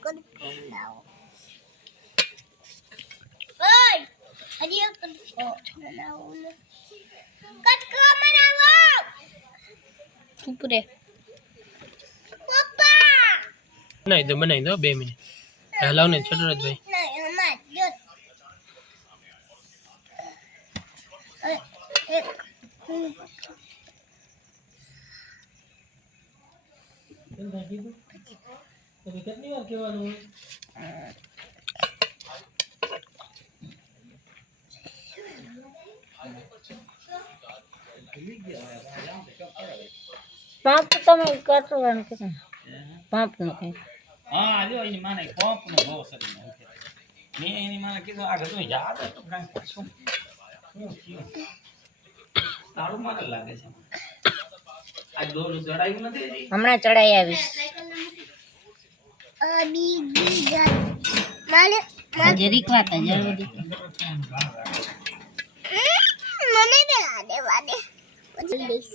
બનાવો ઓય હજી એક બનાવો કટકો બનાવો ઉપરે પપ્પા બનાવી દો 2 મિનિટ હલાવ ને છોટરાજ ભાઈ નહીં અમાર જો એક કેટલી વાર કહેવાનું પાપ તો તમે કરવાનું કે પાપ નો કઈ હા આલ્યો એની માને પંપ નો બહુ સરી મેં એની માને કીધું આગળ તો યાદ હતો કાંઈ પાછું શું થયું તારું મને લાગે છે આ દોરું ચડાયું નથી હજી હમણાં ચડાઈ આવીશ બીજી જાત માલે જરીક વાત જરૂરી મને દેવા દે પછી